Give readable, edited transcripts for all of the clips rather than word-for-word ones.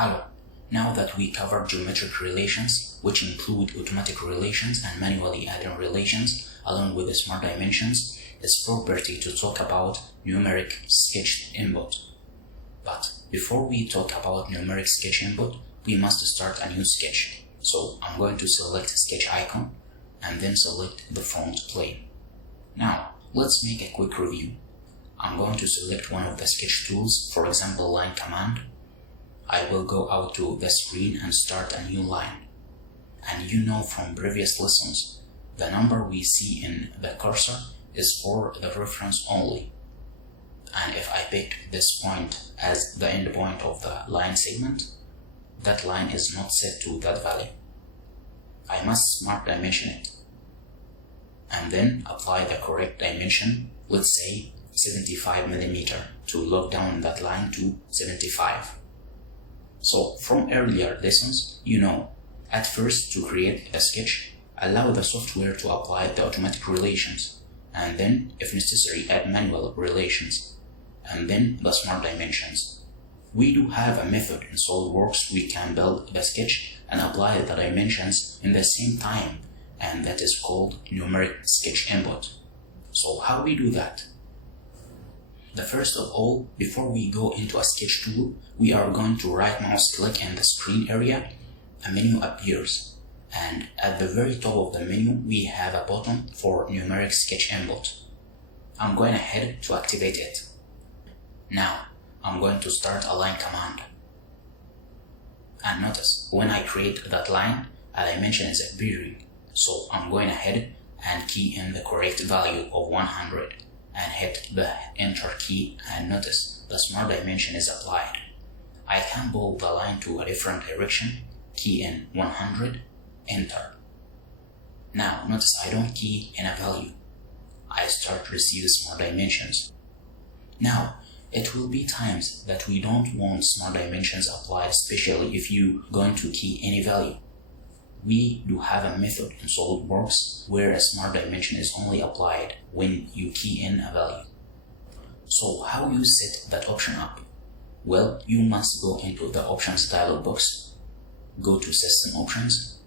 Hello. Now that we covered geometric relations, which include automatic relations and manually adding relations, along with the smart dimensions, it's property to talk about numeric sketch input. But before we talk about numeric sketch input, we must start a new sketch. So I'm going to select sketch icon and then select the front plane. Now, let's make a quick review. I'm going to select one of the sketch tools, for example, line command. I will go out to the screen and start a new line. And you know from previous lessons, the number we see in the cursor is for the reference only. And if I pick this point as the end point of the line segment, that line is not set to that value. I must smart dimension it. And then apply the correct dimension, let's say 75 mm, to lock down that line to 75. So from earlier lessons, you know, at first to create a sketch, allow the software to apply the automatic relations, and then, if necessary, add manual relations, and then the smart dimensions. We do have a method in SolidWorks we can build the sketch and apply the dimensions in the same time, and that is called numeric sketch input. So how we do that? The first of all, before we go into a sketch tool, we are going to right mouse click in the screen area. A menu appears, and at the very top of the menu we have a button for numeric sketch input. I'm going ahead to activate it. Now I'm going to start a line command. And notice, when I create that line, a dimension is appearing. So I'm going ahead and key in the correct value of 100 and hit the enter key, and notice the smart dimension is applied. I can pull the line to a different direction, key in 100, enter. Now notice I don't key in a value. I start to receive smart dimensions. Now it will be times that we don't want smart dimensions applied, especially if you going to key any value. We do have a method in SolidWorks where a smart dimension is only applied when you key in a value. So how you set that option up? Well, you must go into the options dialog box, go to system options,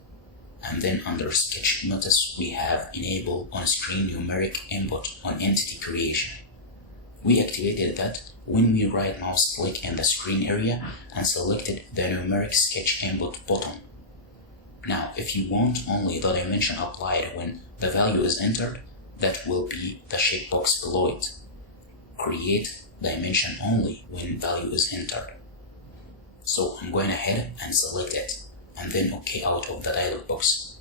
and then under sketch, notice we have enable on screen numeric input on entity creation. We activated that when we right mouse click in the screen area and selected the numeric sketch input button. Now, if you want only the dimension applied when the value is entered, that will be the checkbox below it. Create dimension only when value is entered. So I'm going ahead and select it, and then OK out of the dialog box.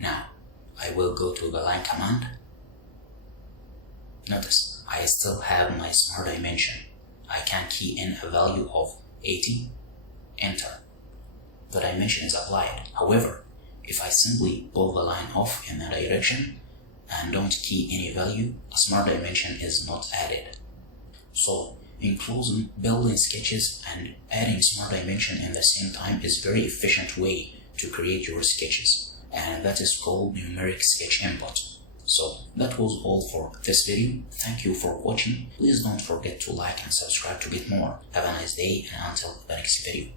Now, I will go to the line command. Notice, I still have my smart dimension. I can key in a value of 80, enter. The dimension is applied. However, if I simply pull the line off in that direction and don't key any value, a smart dimension is not added. So, in closing, building sketches and adding smart dimension in the same time is a very efficient way to create your sketches, and that is called numeric sketch input. So, that was all for this video. Thank you for watching. Please don't forget to like and subscribe to get more. Have a nice day, and until the next video.